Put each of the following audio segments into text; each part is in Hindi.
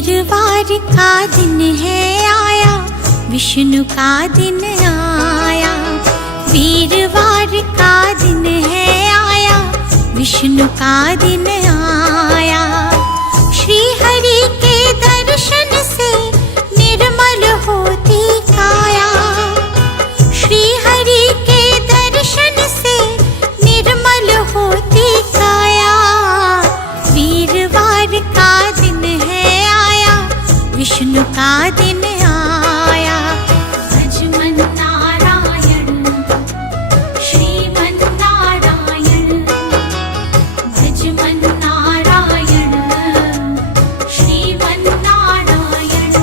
वीरवार का दिन है आया, विष्णु का दिन आया। वीरवार का दिन है आया, विष्णु का दिन आया। श्री हरि के दर्शन से निर्मल होती काया। श्री हरि के दर्शन से निर्मल होती काया। वीरवार का दिन है आया, विष्णु का दिन आया। भजमन नारायण श्रीमन नारायण, भजमन नारायण श्रीमन नारायण।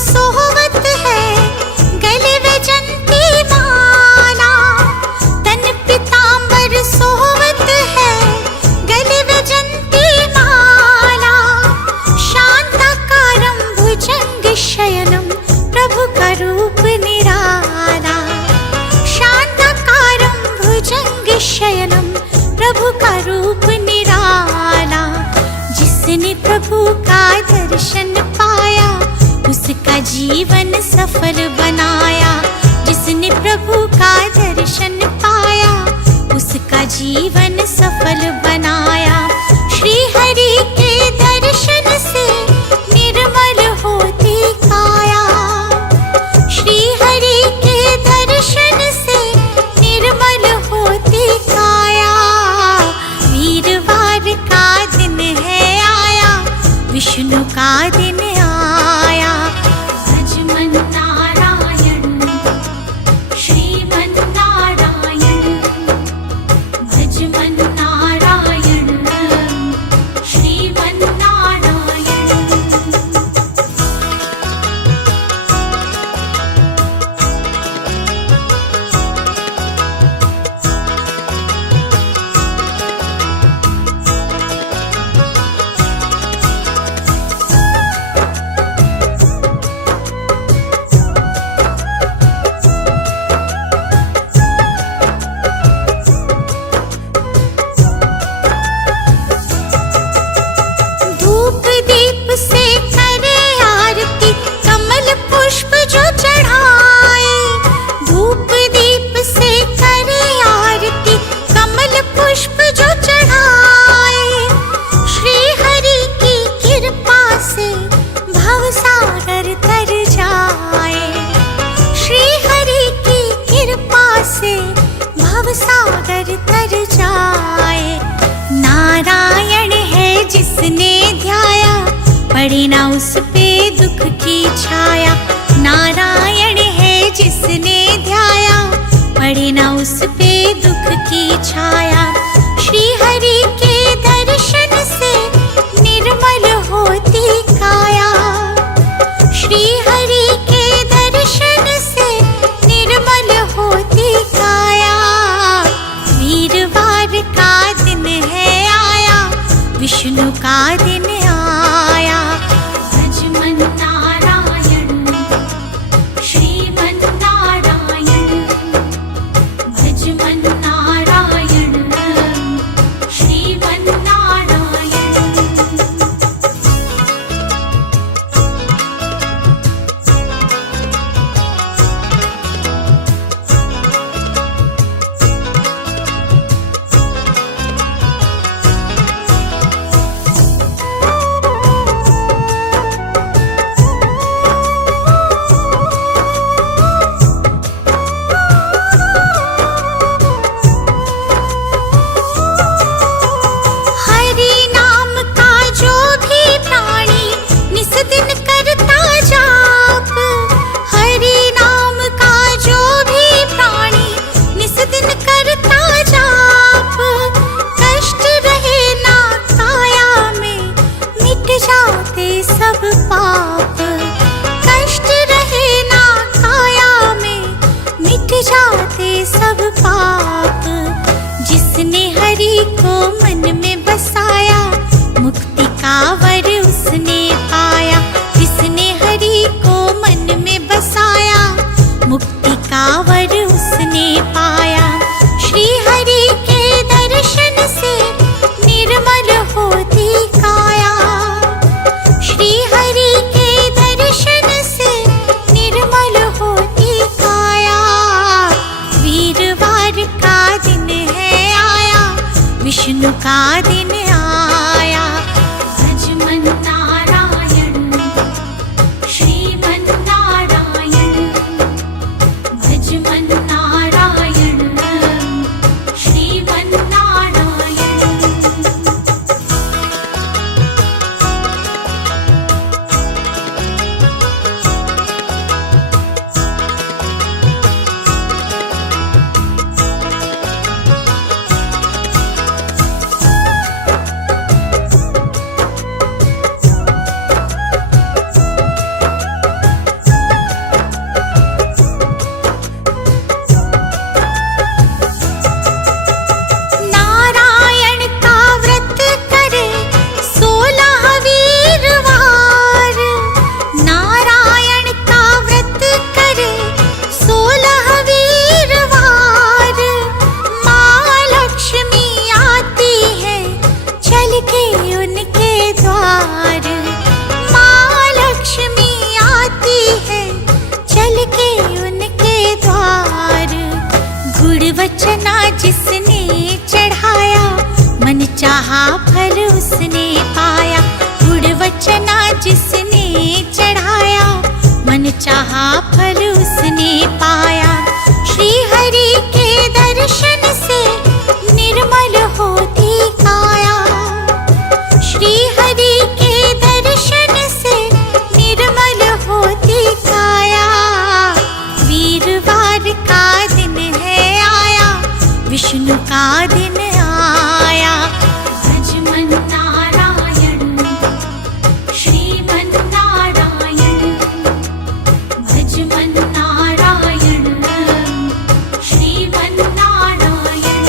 सोहवत है गले वैजंती माला। तन पीतांबर सोहवत है गले वैजंती माला। शांताकारं भुजंग शयनं प्रभु का रूप निराला। शांताकारं भुजंग शयनं प्रभु का रूप निराला। जिसने प्रभु का दर्शन पाया, उसका जीवन सफल बनाया। जिसने प्रभु का दर्शन पाया, उसका जीवन सफल बनाया। श्री हरि के दर्शन से निर्मल होती काया। श्री हरि के दर्शन से निर्मल होती काया। वीरवार का दिन है आया, विष्णु का दिन आया। भजमन नारायण श्रीमन नारायण, भजमन नारायण श्रीमन नारायण। धूप दीप से करे आरती, कमल पुष्प जो चढ़ाए। धूप दीप से करे आरती, कमल पुष्प जो चढ़ाए। श्री हरि की कृपा से भवसागर तर जाए। श्री हरि की कृपा से भवसागर तर जाए। नारायण है जिसने ध्याया, पड़े ना उस पे दुख की छाया। नारायण है जिसने ध्याया, पड़े ना उस पे दुख की छाया। श्री हरि के दर्शन से निर्मल होती काया। श्री हरि के दर्शन से निर्मल होती काया। वीरवार का दिन है आया, विष्णु का दिन आया। भजमन नारायण श्रीमन नारायण, भजमन नारायण श्रीमन पाप। कष्ट रहे ना काया में, मिट जाते सब पाप। जिसने हरि को मन में बसाया, मुक्ति का वर उसने पाया। जिसने हरि को मन में बसाया, मुक्ति का वर उसने पाया। श्री हरि के दर्शन से निर्मल होती काया। श्री हरि के दर्शन से निर्मल होती काया। वीरवार का दिन है आया, विष्णु का दिन आया। भजमन नारायण श्रीमन नारायण, भजमन नारायण श्रीमन नारायण। नारायण का व्रत करे 16 वीरवार। नारायण का व्रत करे 16 वीरवार। माँ लक्ष्मी आती है चल के उनके द्वार। माँ लक्ष्मी आती है चल के उनके द्वार। गुड़ वचना जिसने चढ़ाया, मन चाहा फल उसने पाया। गुड़ वचना जिसने चढ़ाया, मन चाहा फल उसने पाया। श्री हरि के दर्शन से निर्मल होती काया। श्री हरि के दर्शन से निर्मल होती काया। वीरवार का दिन है आया, विष्णु का दिन आया। भजमन नारायण श्रीमन नारायण, भजमन नारायण श्रीमन नारायण।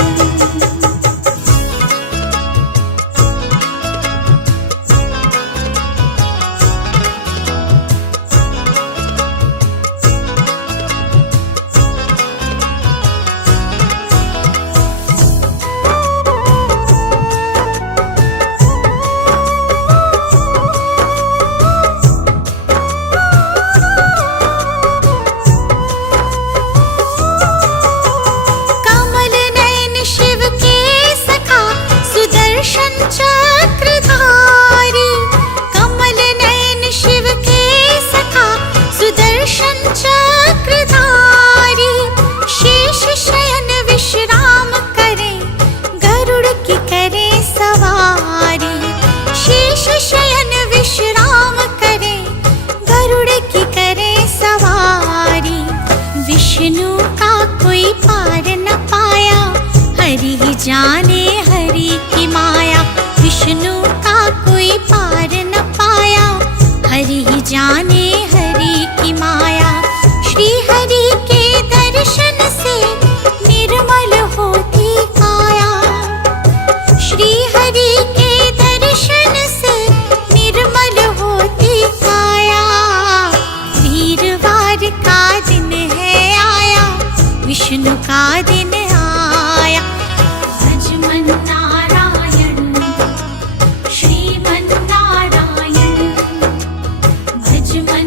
कमल नयन शिव के सखा, सुदर्शन चक्रधारी। कमल नयन शिव के सखा, सुदर्शन चक्रधारी। शेष शयन विश्राम करे, गरुड़ की करे सवारी। शेष शयन विश्राम करे, गरुड़ की करे सवारी। विष्णु का कोई पार न पाया, हरि ही जाने हरि की माया। विष्णु का कोई पार न पाया, हरि ही जाने हरि की माया। श्री हरि के दर्शन से निर्मल होती काया। श्री हरि के दर्शन से निर्मल होती काया। वीरवार का दिन है आया, विष्णु का दिन आया। भजमन नारायण श्रीमन नारायण, भजमन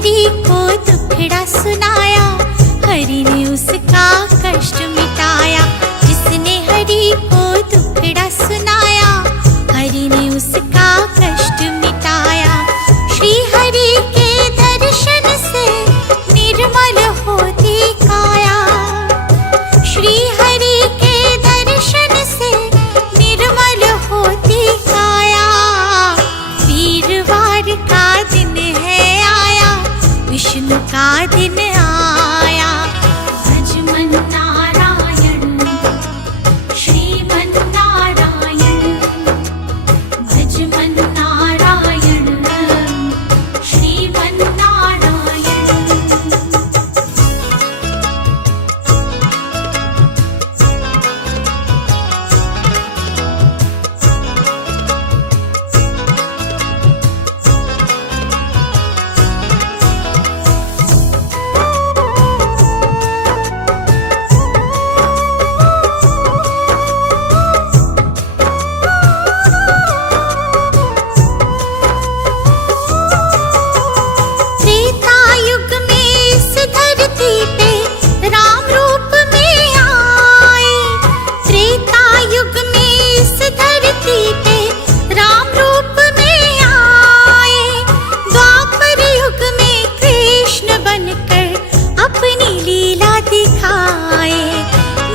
हरि को दुखड़ा सुनाया, हरि ने उसका कष्ट मिटाया। जिसने हरि को दुखड़ा सुनाया, हरि ने उसका कष्ट मिटाया। श्री हरि के दर्शन से निर्मल होती काया, श्री हरि के दर्शन से निर्मल होती काया। वीरवार का दिन है आया, विष्णु का दिन आया। भज मन नारायण, श्रीमन नारायण, भज मन नारायण, श्रीमन नारायण। त्रेता युग में इस धरती पे राम रूप में आए, त्रेता युग में इस धरती पे राम रूप में आए। द्वापर युग में कृष्ण बनकर अपनी लीला दिखाए,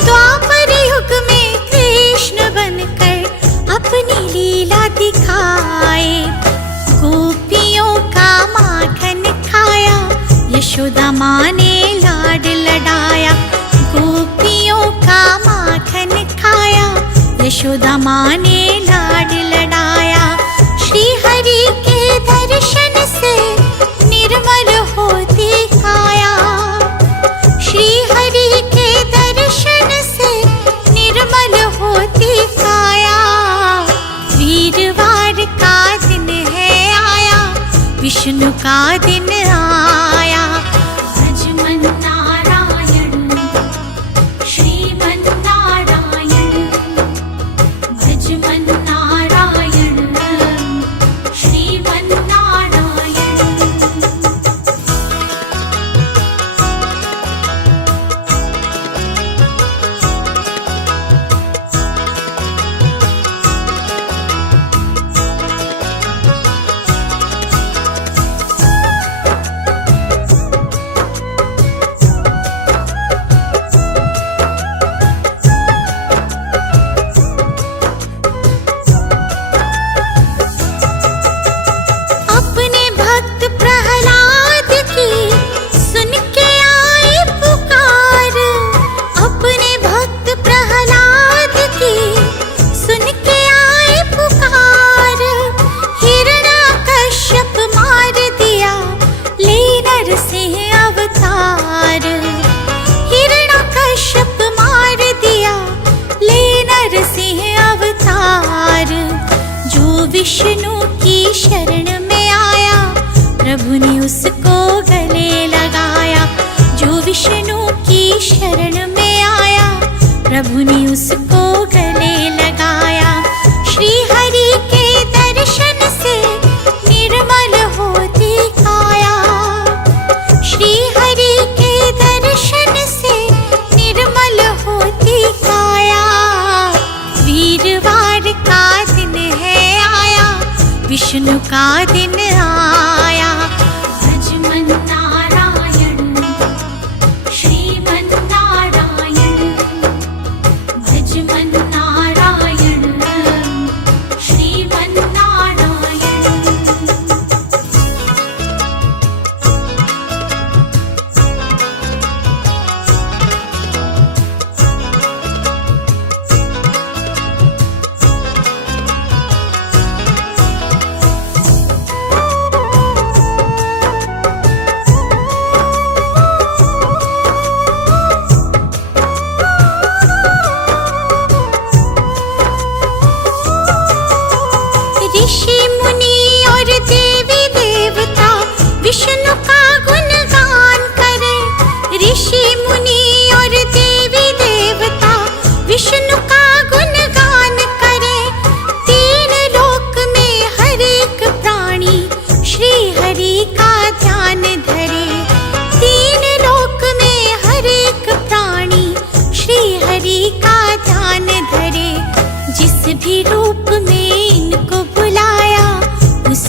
द्वापर युग में कृष्ण बनकर अपनी लीला दिखाए। गोपियों का माखन खाया, यशोदा माँ ने लाड लडाया। गोपियों का माखन खाया, यशोदा माँ ने लाड लडाया। श्री हरि के दर्शन से निर्मल होती काया, श्री हरि के दर्शन से निर्मल होती काया। वीरवार का दिन है आया, विष्णु का दिन आया। भज मन नारायण, श्रीमन नारायण, भज मन नारायण, श्रीमन नारायण।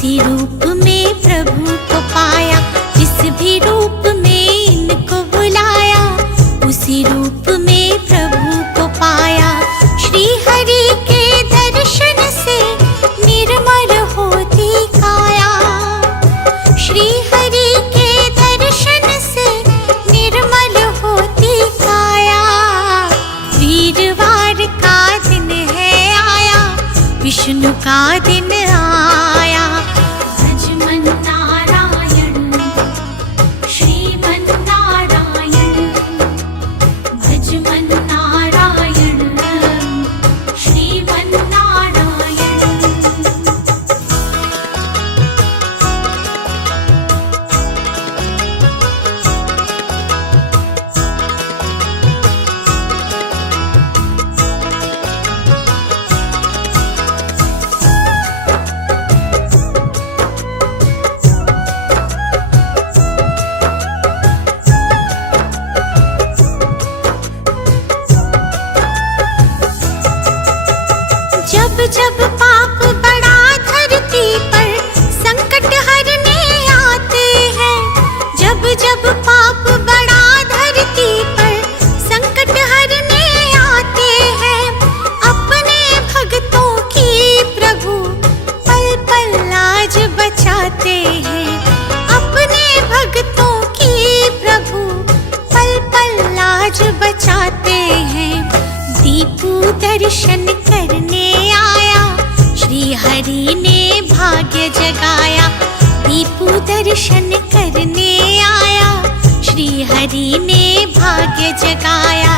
उसी रूप में प्रभु को पाया, जिस भी रूप में इनको बुलाया, उसी रूप में प्रभु को पाया। श्री हरि के दर्शन से निर्मल होती काया, श्री हरि के दर्शन से निर्मल होती काया। वीरवार का दिन है आया, विष्णु का दिन आया। भजमन नारायण श्रीमन नारायण, भजमन नारायण श्रीमन नारायण। जब जब पाप बड़ा धरती पर संकट हरने आते हैं, जब जब पाप बड़ा धरती पर संकट हरने आते हैं, अपने भक्तों की प्रभु पल पल लाज बचाते हैं, अपने भक्तों की प्रभु पल पल लाज बचाते हैं। दीपू दर्शन करने आया, श्री हरि ने भाग्य जगाया। दीपू दर्शन करने आया, श्री हरि ने भाग्य जगाया।